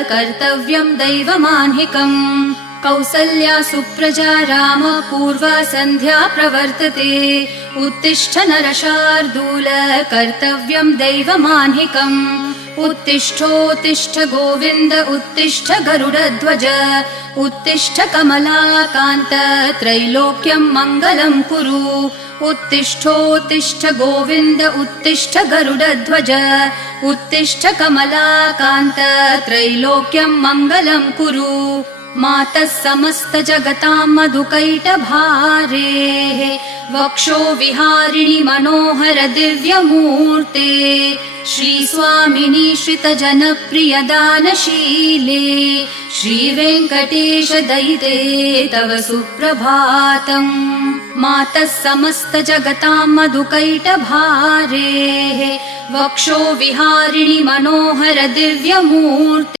कर्तव्यं दैवमान्हिकम् कौसल्या सुप्रजा राम पूर्वा सन्ध्या प्रवर्तते उत्तिष्ठ नरशार्दूल कर्तव्यं दैवमान्हिकम् उत्तिष्ठोत्तिष्ठ गोविन्द उत्तिष्ठ गरुडध्वज उत्तिष्ठ कमलाकान्त त्रैलोक्यं मङ्गलं कुरु उत्तिष्ठोत्तिष्ठ गोविन्द उत्तिष्ठ गरुडध्वज उत्तिष्ठ कमलाकान्त त्रैलोक्यं मङ्गलं कुरु मातः समस्त जगतां मधुकैटभारेः वक्षो विहारिणि मनोहर दिव्यमूर्ते श्रीस्वामिनि श्रितजनप्रिय दानशीले श्रीवेङ्कटेश दयिते तव सुप्रभातम् मातः समस्त जगतां मधुकैटभारेः वक्षो विहारिणि मनोहर दिव्यमूर्ते